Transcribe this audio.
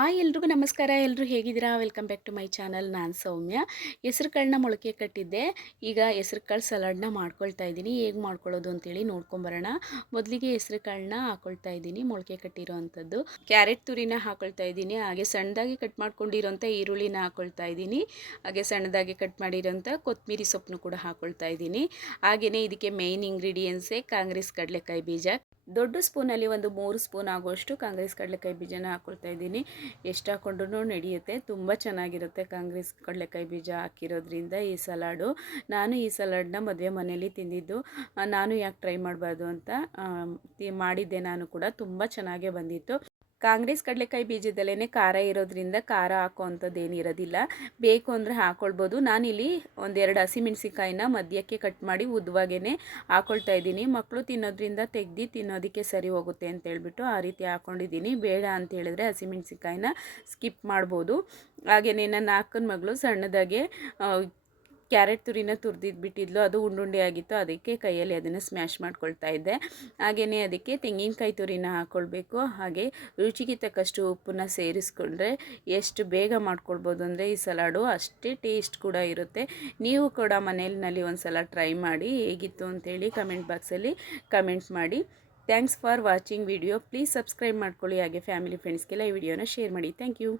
ಆ, ಎಲ್ರಿಗೂ ನಮಸ್ಕಾರ. ಎಲ್ಲರೂ ಹೇಗಿದ್ದೀರಾ? Welcome back to my channel. ನಾನು ಸೌಮ್ಯ. ಹೆಸ್ರು ಕಾಳನ್ನ ಮೊಳಕೆ ಕಟ್ಟಿದ್ದೆ. ಈಗ ಹೆಸ್ರು ಕಾಳು ಸಲಾಡ್ನ ಮಾಡ್ಕೊಳ್ತಾ ಇದ್ದೀನಿ. ಹೇಗೆ ಮಾಡ್ಕೊಳ್ಳೋದು ಅಂತೇಳಿ ನೋಡ್ಕೊಂಬರೋಣ ಮೊದಲಿಗೆ ಹೆಸ್ರು ಕಾಳನ್ನ ಹಾಕೊಳ್ತಾ ಇದ್ದೀನಿ, ಮೊಳಕೆ ಕಟ್ಟಿರೋ ಅಂಥದ್ದು ಕ್ಯಾರೆಟ್ ತುರಿನ ಹಾಕೊಳ್ತಾ ಇದ್ದೀನಿ. ಹಾಗೆ ಸಣ್ಣದಾಗಿ ಕಟ್ ಮಾಡ್ಕೊಂಡಿರೋಂಥ ಈರುಳ್ಳಿನ ಹಾಕೊಳ್ತಾ ಇದ್ದೀನಿ. ಹಾಗೆ ಸಣ್ಣದಾಗಿ ಕಟ್ ಮಾಡಿರೋಂಥ ಕೊತ್ತಂಬರಿ ಸೊಪ್ಪನ್ನು ಕೂಡ ಹಾಕೊಳ್ತಾ ಇದ್ದೀನಿ. ಹಾಗೆಯೇ ಇದಕ್ಕೆ ಮೇಯ್ನ್ ಇಂಗ್ರೀಡಿಯೆಂಟ್ಸೇ ಕಾಂಗ್ರೆಸ್ ಕಡಲೆಕಾಯಿ ಬೀಜ. ದೊಡ್ಡ ಸ್ಪೂನಲ್ಲಿ ಒಂದು ಮೂರು ಸ್ಪೂನ್ ಆಗುವಷ್ಟು ಕಾಂಗ್ರೆಸ್ ಕಡಲೆಕಾಯಿ ಬೀಜನ ಹಾಕ್ಕೊಳ್ತಾ ಇದ್ದೀನಿ. ಎಷ್ಟು ಹಾಕ್ಕೊಂಡ್ರು ನಡೆಯುತ್ತೆ. ತುಂಬ ಚೆನ್ನಾಗಿರುತ್ತೆ ಕಾಂಗ್ರೆಸ್ ಕಡಲೆಕಾಯಿ ಬೀಜ ಹಾಕಿರೋದ್ರಿಂದ ಈ ಸಲಾಡು. ನಾನು ಈ ಸಲಾಡನ್ನ ಮದುವೆ ಮನೆಯಲ್ಲಿ ತಿಂದಿದ್ದು. ನಾನು ಯಾಕೆ ಟ್ರೈ ಮಾಡಬಾರ್ದು ಅಂತ ಮಾಡಿದ್ದೆ ನಾನು ಕೂಡ. ತುಂಬ ಚೆನ್ನಾಗೇ ಬಂದಿತ್ತು. ಕಾಂಗ್ರೆಸ್ ಕಡಲೆಕಾಯಿ ಬೀಜದಲ್ಲೇ ಖಾರ ಇರೋದ್ರಿಂದ ಖಾರ ಹಾಕೋ ಅಂಥದ್ದು ಏನಿರೋದಿಲ್ಲ ಬೇಕು ಅಂದರೆ ಹಾಕ್ಕೊಳ್ಬೋದು ನಾನಿಲ್ಲಿ ಒಂದೆರಡು ಹಸಿಮೆಣ್ಸಿಕಾಯಿನ ಮಧ್ಯಕ್ಕೆ ಕಟ್ ಮಾಡಿ ಉದ್ದವಾಗೇ ಹಾಕ್ಕೊಳ್ತಾ ಇದ್ದೀನಿ. ಮಕ್ಕಳು ತಿನ್ನೋದ್ರಿಂದ ತೆಗ್ದು ತಿನ್ನೋದಕ್ಕೆ ಸರಿ ಹೋಗುತ್ತೆ ಅಂತ ಹೇಳ್ಬಿಟ್ಟು ಆ ರೀತಿ ಹಾಕ್ಕೊಂಡಿದ್ದೀನಿ ಬೇಡ ಅಂತ ಹೇಳಿದ್ರೆ ಸ್ಕಿಪ್ ಮಾಡ್ಬೋದು. ಹಾಗೆಯೇ ನನ್ನ ಅಕ್ಕನ ಮಗಳು ಸಣ್ಣದಾಗೆ ಕ್ಯಾರೆಟ್ ತುರಿನ ತುರಿದಿದ್ಬಿಟ್ಟಿದ್ಲು ಅದು ಉಂಡುಂಡೆ ಆಗಿತ್ತು, ಅದಕ್ಕೆ ಕೈಯಲ್ಲಿ ಅದನ್ನು ಸ್ಮ್ಯಾಶ್ ಮಾಡ್ಕೊಳ್ತಾ ಇದ್ದೆ. ಹಾಗೆಯೇ ಅದಕ್ಕೆ ತೆಂಗಿನಕಾಯಿ ತುರಿನ ಹಾಕ್ಕೊಳ್ಬೇಕು ಹಾಗೆ ರುಚಿಗೆ ತಕ್ಕಷ್ಟು ಉಪ್ಪನ್ನ ಸೇರಿಸ್ಕೊಂಡ್ರೆ ಎಷ್ಟು ಬೇಗ ಮಾಡ್ಕೊಳ್ಬೋದು ಅಂದರೆ ಈ ಸಲಾಡು ಅಷ್ಟೇ ಟೇಸ್ಟ್ ಕೂಡ ಇರುತ್ತೆ. ನೀವು ಕೂಡ ಮನೆಯಲ್ಲಿ ಒಂದು ಸಲ ಟ್ರೈ ಮಾಡಿ, ಹೇಗಿತ್ತು ಅಂತೇಳಿ ಕಮೆಂಟ್ ಬಾಕ್ಸಲ್ಲಿ ಕಮೆಂಟ್ ಮಾಡಿ. Thanks for watching video please subscribe ಮಾಡ್ಕೊಳ್ಳಿ, ಹಾಗೆ ಫ್ಯಾಮಿಲಿ ಫ್ರೆಂಡ್ಸ್ಗೆಲ್ಲ ಈ ವಿಡಿಯೋನ ಶೇರ್ ಮಾಡಿ. Thank you